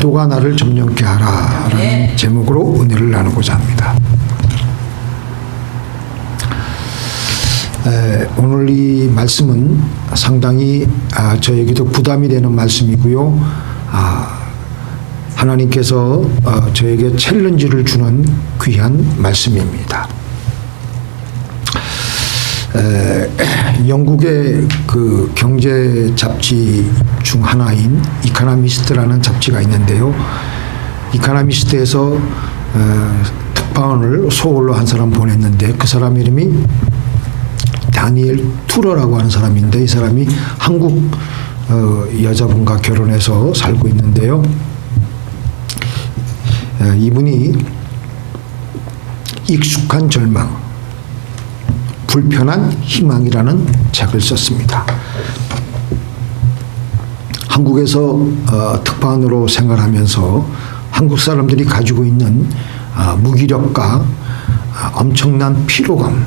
기도가 나를 점령케 하라라는 제목으로 은혜를 나누고자 합니다. 에, 오늘 이 말씀은 상당히 아, 저에게도 부담이 되는 말씀이고요. 아, 하나님께서 어, 저에게 챌린지를 주는 귀한 말씀입니다. 에, 영국의 그 경제 잡지 중 하나인 이카나미스트라는 잡지가 있는데요. 이카나미스트에서 어, 특파원을 소홀로 한 사람 보냈는데 그 사람 이름이 다니엘 투러라고 하는 사람인데 이 사람이 한국 어, 여자분과 결혼해서 살고 있는데요. 에, 이분이 익숙한 절망, 불편한 희망이라는 책을 썼습니다. 한국에서 어, 특파원으로 생활하면서 한국 사람들이 가지고 있는 아, 무기력과 아, 엄청난 피로감,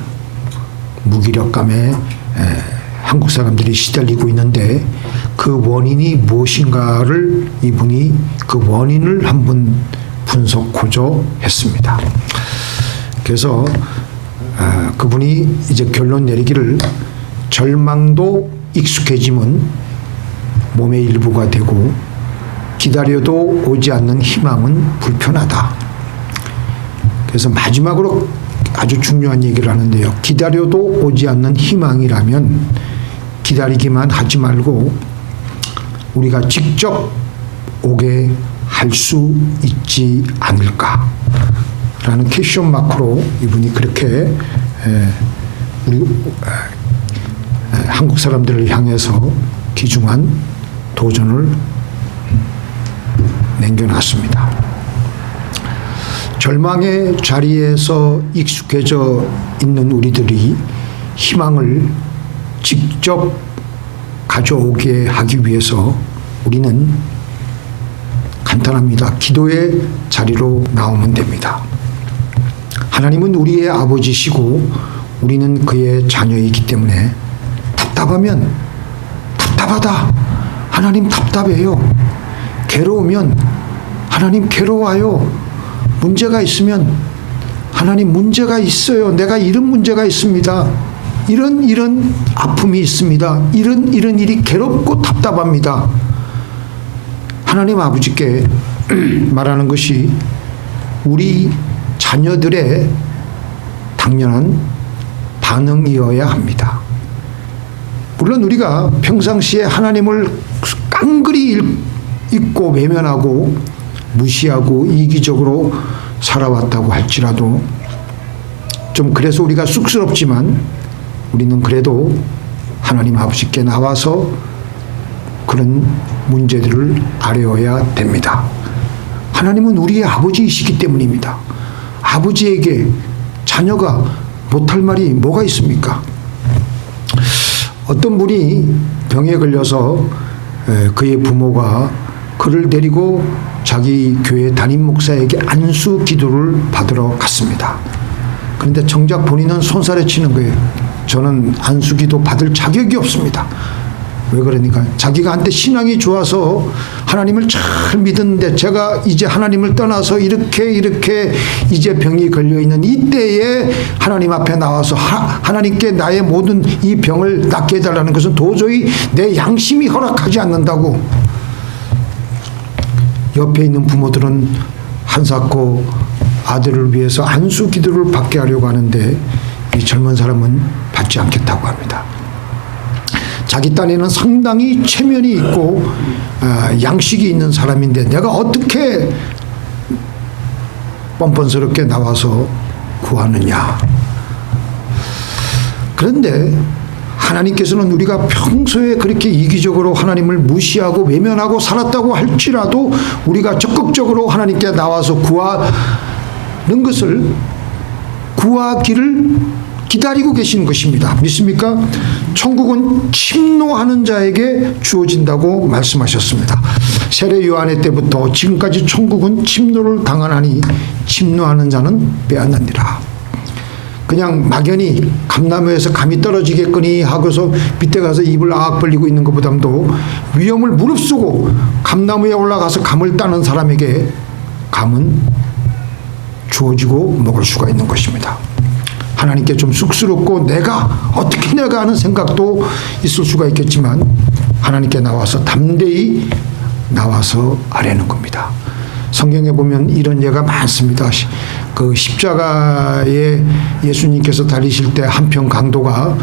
무기력감에 에, 한국 사람들이 시달리고 있는데 그 원인이 무엇인가를 이분이 그 원인을 한번 분석고자 했습니다. 그래서 아, 그분이 이제 결론 내리기를 절망도 익숙해지면 몸의 일부가 되고 기다려도 오지 않는 희망은 불편하다. 그래서 마지막으로 아주 중요한 얘기를 하는데요. 기다려도 오지 않는 희망이라면 기다리기만 하지 말고 우리가 직접 오게 할 수 있지 않을까. 라는 캐션 마크로 이분이 그렇게 에, 우리 에, 한국 사람들을 향해서 기중한 도전을 남겨놨습니다. 절망의 자리에서 익숙해져 있는 우리들이 희망을 직접 가져오게 하기 위해서 우리는 간단합니다. 기도의 자리로 나오면 됩니다. 하나님은 우리의 아버지시고 우리는 그의 자녀이기 때문에 답답하면 답답하다. 하나님 답답해요. 괴로우면 하나님 괴로워요. 문제가 있으면 하나님 문제가 있어요. 내가 이런 문제가 있습니다. 이런 이런 아픔이 있습니다. 이런 이런 일이 괴롭고 답답합니다. 하나님 아버지께 말하는 것이 우리 자녀들의 당연한 반응이어야 합니다. 물론 우리가 평상시에 하나님을 깡그리 잊고 외면하고 무시하고 이기적으로 살아왔다고 할지라도 좀 그래서 우리가 쑥스럽지만 우리는 그래도 하나님 아버지께 나와서 그런 문제들을 아뢰어야 됩니다. 하나님은 우리의 아버지이시기 때문입니다. 아버지에게 자녀가 못할 말이 뭐가 있습니까? 어떤 분이 병에 걸려서 그의 부모가 그를 데리고 자기 교회 담임 목사에게 안수 기도를 받으러 갔습니다. 그런데 정작 본인은 손살에 치는 거예요. 저는 안수 기도 받을 자격이 없습니다. 왜 그러니까 자기가 한때 신앙이 좋아서 하나님을 잘 믿었는데 제가 이제 하나님을 떠나서 이렇게 이렇게 이제 병이 걸려 있는 이때에 하나님 앞에 나와서 하, 나님께 나의 모든 이 병을 낫게 해달라는 것은 도저히 내 양심이 허락하지 않는다고 옆에 있는 부모들은 한사코 아들을 위해서 안수 기도를 받게 하려고 하는데 이 젊은 사람은 받지 않겠다고 합니다. 자기 딴에는 상당히 체면이 있고 어, 양식이 있는 사람인데 내가 어떻게 뻔뻔스럽게 나와서 구하느냐. 그런데 하나님께서는 우리가 평소에 그렇게 이기적으로 하나님을 무시하고 외면하고 살았다고 할지라도 우리가 적극적으로 하나님께 나와서 구하는 것을 구하기를 기다리고 계시는 것입니다. 믿습니까? 천국은 침노하는 자에게 주어진다고 말씀하셨습니다. 세례 요한의 때부터 지금까지 천국은 침노를 당하나니 침노하는 자는 빼앗느니라. 그냥 막연히 감나무에서 감이 떨어지겠거니 하고서 밑에 가서 입을 아악 벌리고 있는 것보담도 위험을 무릅쓰고 감나무에 올라가서 감을 따는 사람에게 감은 주어지고 먹을 수가 있는 것입니다. 하나님께 좀 쑥스럽고 내가 어떻게 내가 하는 생각도 있을 수가 있겠지만 하나님께 나와서 담대히 나와서 아뢰는 겁니다. 성경에 보면 이런 예가 많습니다. 시- 그 십자가에 예수님께서 달리실 때 한편 강도가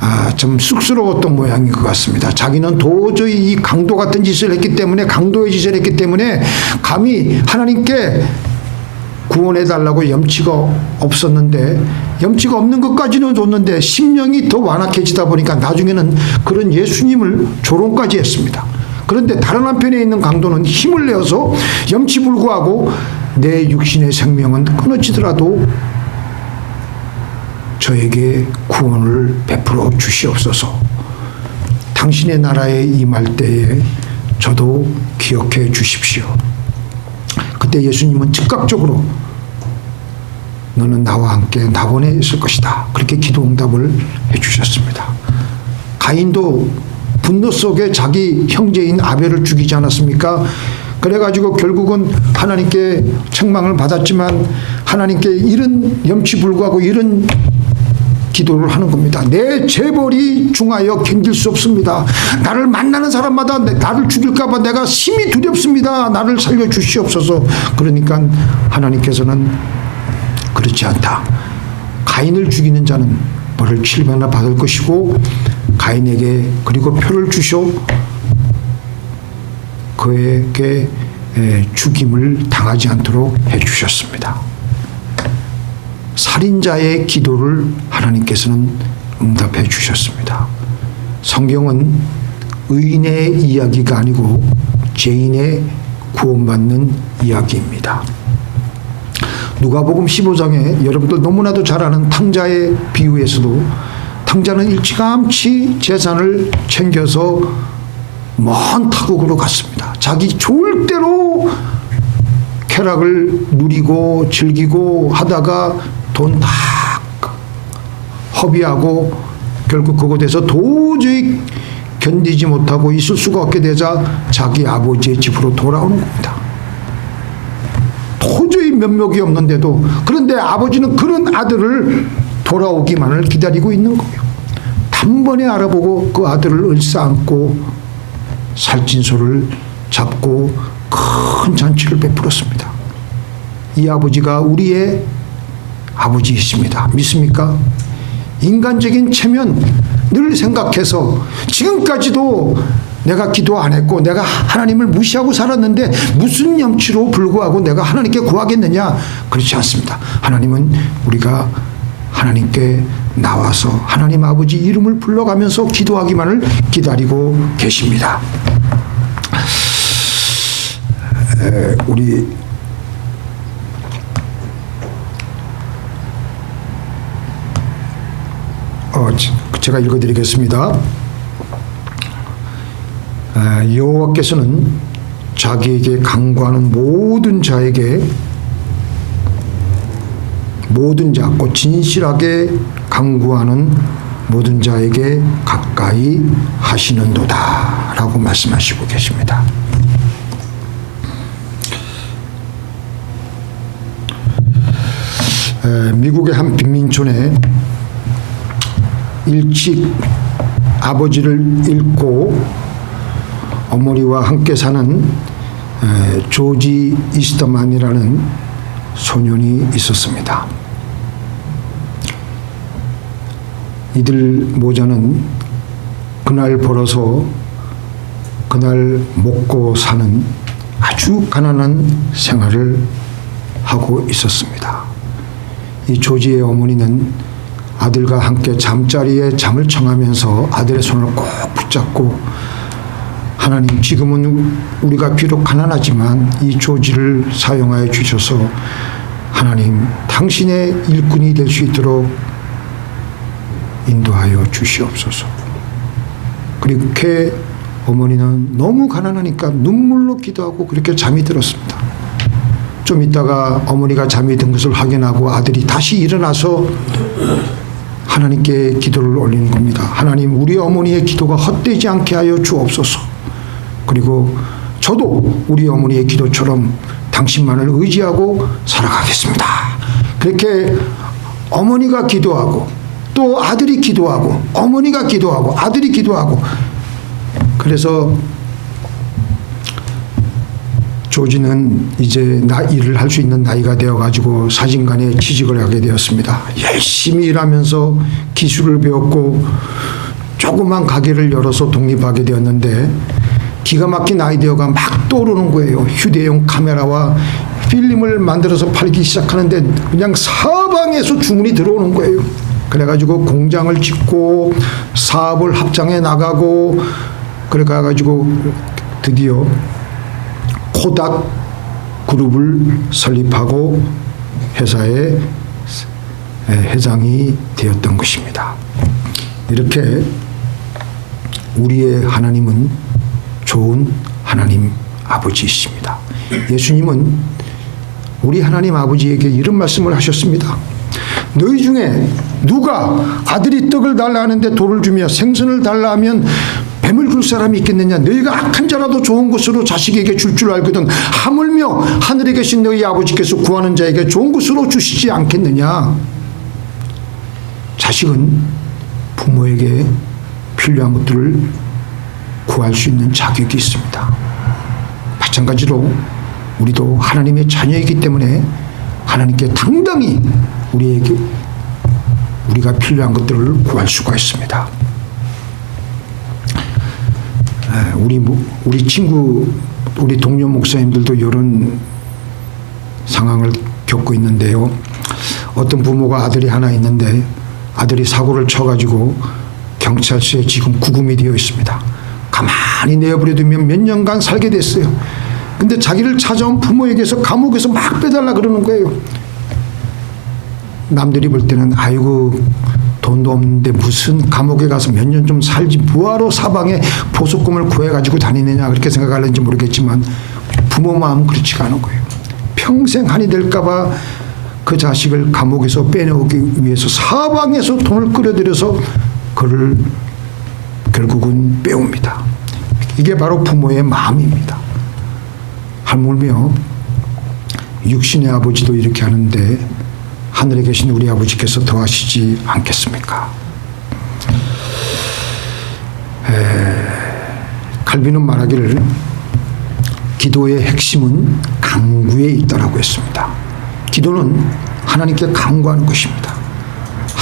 아, 좀 쑥스러웠던 모양인 것 같습니다. 자기는 도저히 이 강도 같은 짓을 했기 때문에 강도의 짓을 했기 때문에 감히 하나님께 구원해 달라고 염치가 없었는데 염치가 없는 것까지는 줬는데 심령이 더 완악해지다 보니까 나중에는 그런 예수님을 조롱까지 했습니다. 그런데 다른 한편에 있는 강도는 힘을 내어서 염치 불구하고 내 육신의 생명은 끊어지더라도 저에게 구원을 베풀어 주시옵소서. 당신의 나라에 임할 때에 저도 기억해 주십시오. 그때 예수님은 즉각적으로 너는 나와 함께 낙원에 있을 것이다. 그렇게 기도 응답을 해 주셨습니다. 가인도 분노 속에 자기 형제인 아벨을 죽이지 않았습니까? 그래가지고 결국은 하나님께 책망을 받았지만 하나님께 이런 염치 불구하고 이런 기도를 하는 겁니다. 내 재벌이 중하여 견딜 수 없습니다. 나를 만나는 사람마다 내- 나를 죽일까봐 내가 심히 두렵습니다. 나를 살려 주시옵소서. 그러니까 하나님께서는 그렇지 않다. 가인을 죽이는 자는 벌을 칠배나 받을 것이고 가인에게 그리고 표를 주셔 그에게 에, 죽임을 당하지 않도록 해 주셨습니다. 살인자의 기도를 하나님께서는 응답해 주셨습니다. 성경은 의인의 이야기가 아니고 죄인의 구원받는 이야기입니다. 누가복음 15장에 여러분들 너무나도 잘 아는 탕자의 비유에서도 탕자는 일찌감치 재산을 챙겨서 먼 타국으로 갔습니다. 자기 좋을 대로 쾌락을 누리고 즐기고 하다가 돈 다 허비하고 결국 그곳에서 도저히 견디지 못하고 있을 수가 없게 되자 자기 아버지의 집으로 돌아오는 겁니다. 면목이 없는데도 그런데 아버지는 그런 아들을 돌아오기만을 기다리고 있는 거예요. 단번에 알아보고 그 아들을 을싸안고 살찐소를 잡고 큰 잔치를 베풀었습니다. 이 아버지가 우리의 아버지이십니다. 믿습니까? 인간적인 체면 늘 생각해서 지금까지도 내가 기도 안 했고 내가 하나님을 무시하고 살았는데 무슨 염치로 불구하고 내가 하나님께 구하겠느냐? 그렇지 않습니다. 하나님은 우리가 하나님께 나와서 하나님 아버지 이름을 불러가면서 기도하기만을 기다리고 계십니다. 에, 우리 어, 제가 읽어드리겠습니다. 아, 여호와께서는 자기에게 강구하는 모든 자에게 모든 자, 곧 진실하게 강구하는 모든 자에게 가까이 하시는도다 라고 말씀하시고 계십니다. 에, 미국의 한 빈민촌에 일찍 아버지를 잃고 어머니와 함께 사는 에, 조지 이스터만이라는 소년이 있었습니다. 이들 모자는 그날 벌어서 그날 먹고 사는 아주 가난한 생활을 하고 있었습니다. 이 조지의 어머니는 아들과 함께 잠자리에 잠을 청하면서 아들의 손을 꼭 붙잡고 하나님 지금은 우리가 비록 가난하지만 이 조지를 사용하여 주셔서 하나님 당신의 일꾼이 될 수 있도록 인도하여 주시옵소서. 그렇게 어머니는 너무 가난하니까 눈물로 기도하고 그렇게 잠이 들었습니다. 좀 있다가 어머니가 잠이 든 것을 확인하고 아들이 다시 일어나서 하나님께 기도를 올리는 겁니다. 하나님, 우리 어머니의 기도가 헛되지 않게 하여 주옵소서. 그리고 저도 우리 어머니의 기도처럼 당신만을 의지하고 살아가겠습니다. 그렇게 어머니가 기도하고 또 아들이 기도하고 어머니가 기도하고 아들이 기도하고 그래서 조지는 이제 나 일을 할 수 있는 나이가 되어 가지고 사진관에 취직을 하게 되었습니다. 열심히 일하면서 기술을 배웠고 조그만 가게를 열어서 독립하게 되었는데 기가 막힌 아이디어가 막 떠오르는 거예요. 휴대용 카메라와 필름을 만들어서 팔기 시작하는데 그냥 사방에서 주문이 들어오는 거예요. 그래가지고 공장을 짓고 사업을 합장해 나가고 그래가지고 드디어 코닥 그룹을 설립하고 회사의 회장이 되었던 것입니다. 이렇게 우리의 하나님은 좋은 하나님 아버지이십니다. 예수님은 우리 하나님 아버지에게 이런 말씀을 하셨습니다. 너희 중에 누가 아들이 떡을 달라 하는데 돌을 주며 생선을 달라 하면 뱀을 줄 사람이 있겠느냐 너희가 악한 자라도 좋은 것으로 자식에게 줄줄 알거든 하물며 하늘에 계신 너희 아버지께서 구하는 자에게 좋은 것으로 주시지 않겠느냐 자식은 부모에게 필요한 것들을 구할 수 있는 자격이 있습니다. 마찬가지로 우리도 하나님의 자녀이기 때문에 하나님께 당당히 우리에게 우리가 필요한 것들을 구할 수가 있습니다. 에, 우리 모- 우리 친구 우리 동료 목사님들도 이런 상황을 겪고 있는데요. 어떤 부모가 아들이 하나 있는데 아들이 사고를 쳐가지고 경찰서에 지금 구금이 되어 있습니다. 가만히 내버려 두면 몇 년간 살게 됐어요. 근데 자기를 찾아온 부모에게서 감옥에서 막 빼달라 그러는 거예요. 남들이 볼 때는 아이고 돈도 없는데 무슨 감옥에 가서 몇 년 좀 살지 뭐하러 사방에 보석금을 구해가지고 다니느냐 그렇게 생각하는지 모르겠지만 부모 마음은 그렇지가 않은 거예요. 평생 한이 될까봐 그 자식을 감옥에서 빼내오기 위해서 사방에서 돈을 끌어들여서 그를 결국은 빼옵니다. 이게 바로 부모의 마음입니다. 하물며 육신의 아버지도 이렇게 하는데 하늘에 계신 우리 아버지께서 더하시지 않겠습니까? 에, 칼빈은 말하기를 기도의 핵심은 강구에 있다라고 했습니다. 기도는 하나님께 강구하는 것입니다.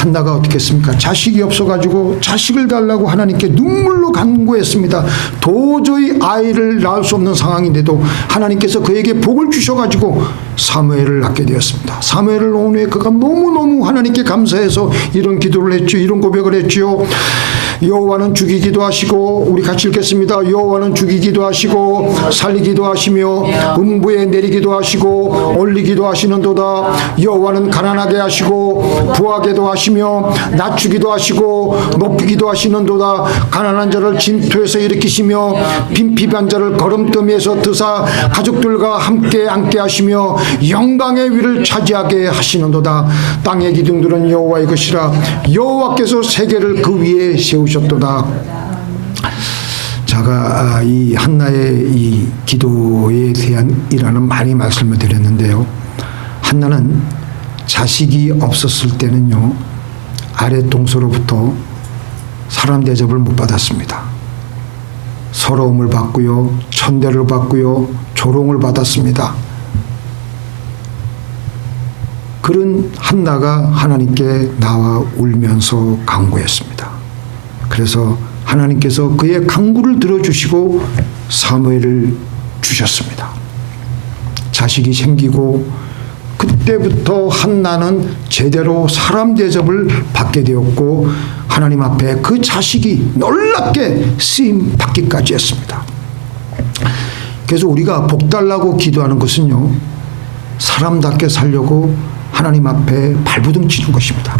한나가 어떻게 했습니까? 자식이 없어가지고 자식을 달라고 하나님께 눈물로 간구했습니다. 도저히 아이를 낳을 수 없는 상황인데도 하나님께서 그에게 복을 주셔가지고 사무엘을 낳게 되었습니다. 사무엘을 낳은 후에 그가 너무너무 하나님께 감사해서 이런 기도를 했죠. 이런 고백을 했죠. 여호와는 죽이기도 하시고 우리 같이 읽겠습니다. 여호와는 죽이기도 하시고 살리기도 하시며 음부에 내리기도 하시고 올리기도 하시는도다. 여호와는 가난하게 하시고 부하게도 하시며 낮추기도 하시고 높이기도 하시는도다. 가난한 자를 진토에서 일으키시며 빈핍한 자를 걸음더미에서 드사 가족들과 함께 앉게 하시며 영광의 위를 차지하게 하시는도다. 땅의 기둥들은 여호와의 것이라 여호와께서 세계를 그 위에 세우셨도다. 제가 아, 이 한나의 이 기도에 대한 이라는 많이 말씀을 드렸는데요. 한나는 자식이 없었을 때는요 아래 동서로부터 사람 대접을 못 받았습니다. 서러움을 받고요, 천대를 받고요, 조롱을 받았습니다. 그런 한나가 하나님께 나와 울면서 강구했습니다. 그래서 하나님께서 그의 강구를 들어주시고 사무엘을 주셨습니다. 자식이 생기고 그때부터 한나는 제대로 사람 대접을 받게 되었고 하나님 앞에 그 자식이 놀랍게 쓰임 받기까지 했습니다. 그래서 우리가 복 달라고 기도하는 것은요 사람답게 살려고 하나님 앞에 발부둥 치는 것입니다.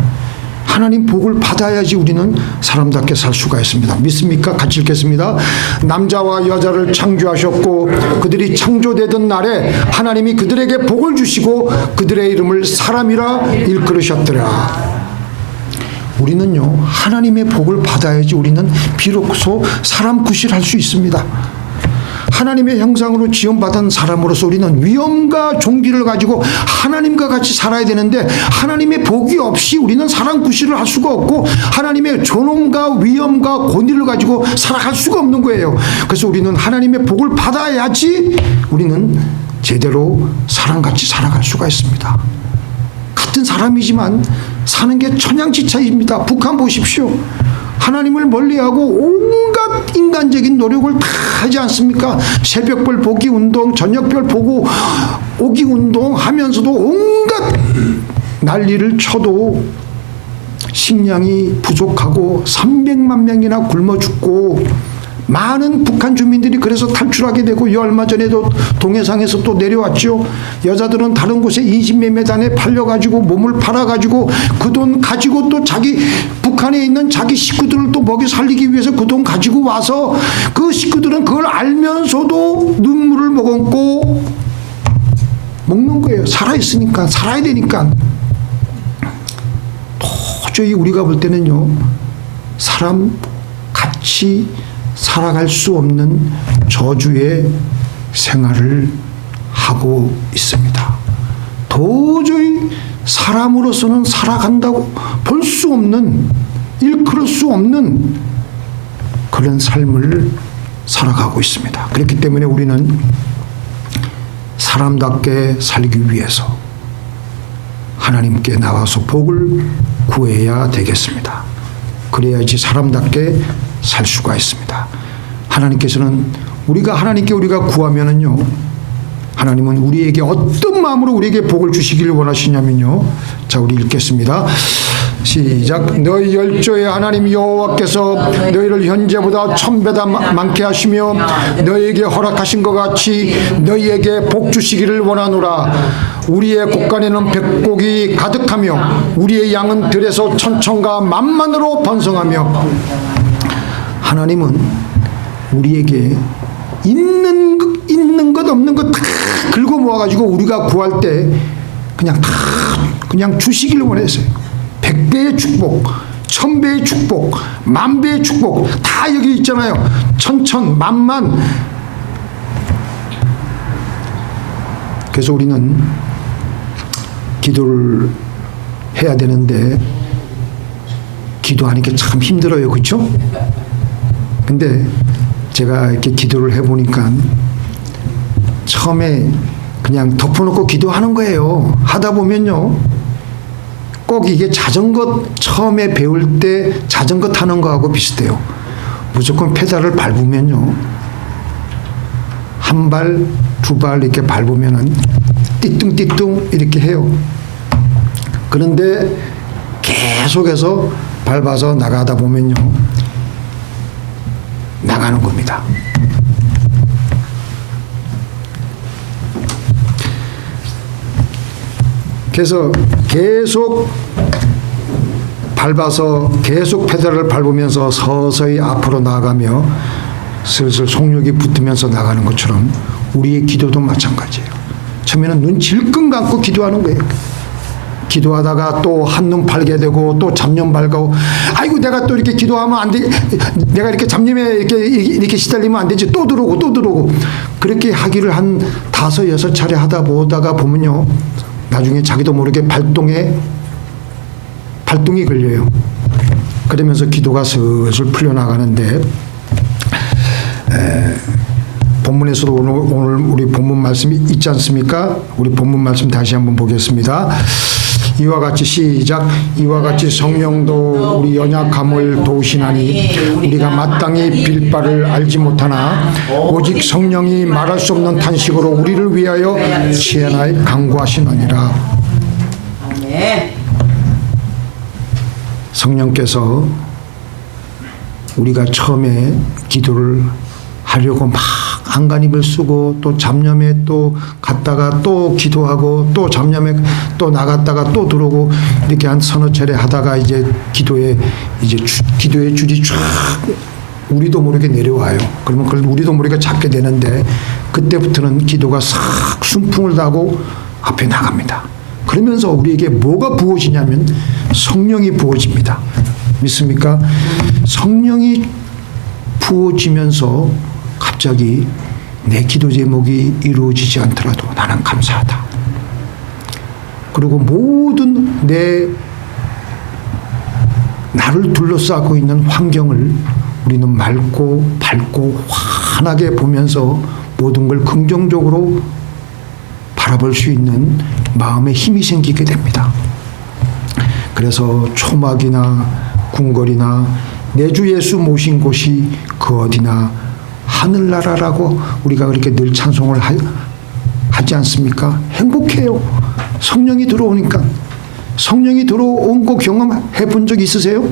하나님 복을 받아야지 우리는 사람답게 살 수가 있습니다. 믿습니까? 같이 읽겠습니다. 남자와 여자를 창조하셨고 그들이 창조되던 날에 하나님이 그들에게 복을 주시고 그들의 이름을 사람이라 일컬으셨더라. 우리는요 하나님의 복을 받아야지 우리는 비로소 사람 구실할 수 있습니다. 하나님의 형상으로 지원받은 사람으로서 우리는 위엄과 종기를 가지고 하나님과 같이 살아야 되는데 하나님의 복이 없이 우리는 사람 구실을 할 수가 없고 하나님의 존엄과 위엄과 권위를 가지고 살아갈 수가 없는 거예요. 그래서 우리는 하나님의 복을 받아야지 우리는 제대로 사람같이 살아갈 수가 있습니다. 같은 사람이지만 사는 게 천양지차입니다. 북한 보십시오. 하나님을 멀리하고 온갖 인간적인 노력을 다 하지 않습니까? 새벽별 보기 운동, 저녁별 보고 오기 운동 하면서도 온갖 난리를 쳐도 식량이 부족하고 300만 명이나 굶어 죽고 많은 북한 주민들이 그래서 탈출하게 되고 이 얼마 전에도 동해상에서 또 내려왔죠. 여자들은 다른 곳에 인신매매단에 팔려가지고 몸을 팔아가지고 그 돈 가지고 또 자기 북한에 있는 자기 식구들을 또 먹여 살리기 위해서 그 돈 가지고 와서 그 식구들은 그걸 알면서도 눈물을 머금고 먹는 거예요. 살아있으니까 살아야 되니까 도저히 우리가 볼 때는요 사람 같이 살아갈 수 없는 저주의 생활을 하고 있습니다. 도저히 사람으로서는 살아간다고 볼 수 없는 일컬을 수 없는 그런 삶을 살아가고 있습니다. 그렇기 때문에 우리는 사람답게 살기 위해서 하나님께 나와서 복을 구해야 되겠습니다. 그래야지 사람답게 살 수가 있습니다. 하나님께서는 우리가 하나님께 우리가 구하면은요. 하나님은 우리에게 어떤 마음으로 우리에게 복을 주시기를 원하시냐면요. 자, 우리 읽겠습니다. 시작. 너희 열조의 하나님 여호와께서 너희를 현재보다 천배다 마- 많게 하시며 너희에게 허락하신 것 같이 너희에게 복 주시기를 원하노라. 우리의 곳간에는 백곡이 가득하며 우리의 양은 들에서 천천과 만만으로 번성하며 하나님은 우리에게 있는 것- 있는 것 없는 것 다 긁어 모아 가지고 우리가 구할 때 그냥 다 그냥 주시기를 원했어요. 백 배의 축복, 천 배의 축복, 만 배의 축복 다 여기 있잖아요. 천천 만만. 그래서 우리는 기도를 해야 되는데 기도하는 게 참 힘들어요. 그렇죠? 근데 제가 이렇게 기도를 해보니까 처음에 그냥 덮어놓고 기도하는 거예요. 하다 보면요. 꼭 이게 자전거 처음에 배울 때 자전거 타는 거하고 비슷해요. 무조건 페달을 밟으면요. 한 발, 두 발 이렇게 밟으면은 띠뚱띠뚱 이렇게 해요. 그런데 계속해서 밟아서 나가다 보면요. 나가는 겁니다. 그래서 계속 밟아서 계속 페달을 밟으면서 서서히 앞으로 나가며 슬슬 속력이 붙으면서 나가는 것처럼 우리의 기도도 마찬가지예요. 처음에는 눈 질끈 감고 기도하는 거예요. 기도하다가 또 한눈 팔게 되고 또 잡념 발고 아이고 내가 또 이렇게 기도하면 안 돼. 내가 이렇게 잡념에 이렇게 이렇게 시달리면 안 되지. 또 들어오고 또 들어오고 그렇게 하기를 한 다섯 여섯 차례 하다 보다가 보면요. 나중에 자기도 모르게 발동에 발동이 걸려요. 그러면서 기도가 슬슬 풀려나가는데 에, 본문에서도 오늘, 오늘 우리 본문 말씀이 있지 않습니까? 우리 본문 말씀 다시 한번 보겠습니다. 이와 같이 시작 이와 같이 성령도 우리 연약함을 도우시나니 우리가 마땅히 빌 바를 알지 못하나 오직 성령이 말할 수 없는 탄식으로 우리를 위하여 치연하여 강구하시느니라. 성령께서 우리가 처음에 기도를 하려고 막 안간힘을 쓰고 또 잡념에 또 갔다가 또 기도하고 또 잡념에 또 나갔다가 또 들어오고 이렇게 한 서너 차례 하다가 이제 기도에 이제 주- 기도의 줄이 쫙 우리도 모르게 내려와요. 그러면 그걸 우리도 모르게 잡게 되는데 그때부터는 기도가 싹 순풍을 타고 앞에 나갑니다. 그러면서 우리에게 뭐가 부어지냐면 성령이 부어집니다. 믿습니까? 성령이 부어지면서 갑자기 내 기도 제목이 이루어지지 않더라도 나는 감사하다. 그리고 모든 내 나를 둘러싸고 있는 환경을 우리는 맑고 밝고 환하게 보면서 모든 걸 긍정적으로 바라볼 수 있는 마음의 힘이 생기게 됩니다. 그래서 초막이나 궁궐이나 내 주 예수 모신 곳이 그 어디나 하늘나라라고 우리가 그렇게 늘 찬송을 하, 하지 않습니까? 행복해요. 성령이 들어오니까. 성령이 들어온 거 경험해 본 적 있으세요?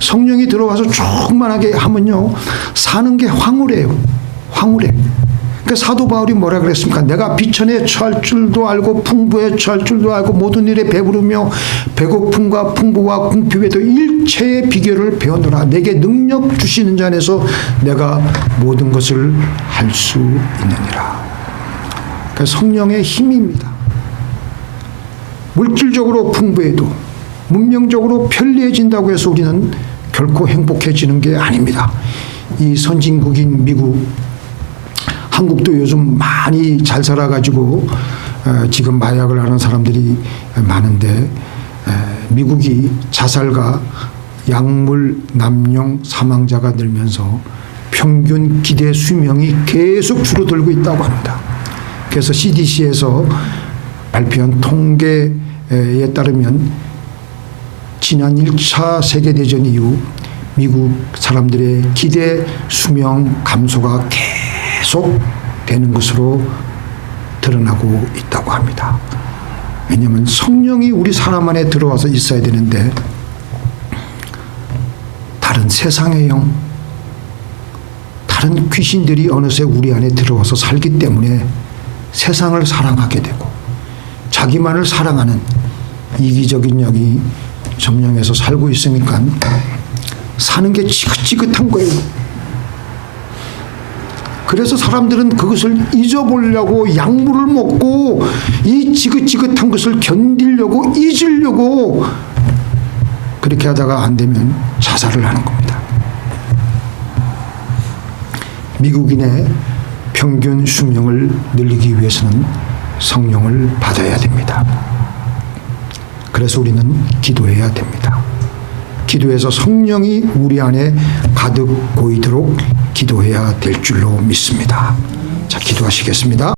성령이 들어와서 충만하게 하면요. 사는 게 황홀해요. 황홀해. 그러니까 사도 바울이 뭐라 그랬습니까? 내가 비천에 처할 줄도 알고 풍부에 처할 줄도 알고 모든 일에 배부르며 배고픔과 풍부와 궁핍에도 일체의 비결을 배우노라. 내게 능력 주시는 자 안에서 내가 모든 것을 할 수 있느니라. 그러니까 성령의 힘입니다. 물질적으로 풍부해도 문명적으로 편리해진다고 해서 우리는 결코 행복해지는 게 아닙니다. 이 선진국인 미국, 한국도 요즘 많이 잘 살아가지고 어, 지금 마약을 하는 사람들이 많은데 에, 미국이 자살과 약물 남용 사망자가 늘면서 평균 기대 수명이 계속 줄어들고 있다고 합니다. 그래서 CDC에서 발표한 통계에 따르면 지난 1차 세계대전 이후 미국 사람들의 기대 수명 감소가 계속 되는 것으로 드러나고 있다고 합니다. 왜냐하면 성령이 우리 사람 안에 들어와서 있어야 되는데 다른 세상의 영, 다른 귀신들이 어느새 우리 안에 들어와서 살기 때문에 세상을 사랑하게 되고 자기만을 사랑하는 이기적인 영이 점령해서 살고 있으니까 사는 게 지긋지긋한 거예요. 그래서 사람들은 그것을 잊어보려고 약물을 먹고 이 지긋지긋한 것을 견디려고 잊으려고 그렇게 하다가 안 되면 자살을 하는 겁니다. 미국인의 평균 수명을 늘리기 위해서는 성령을 받아야 됩니다. 그래서 우리는 기도해야 됩니다. 기도해서 성령이 우리 안에 가득 고이도록 기도해야 될 줄로 믿습니다. 자, 기도하시겠습니다.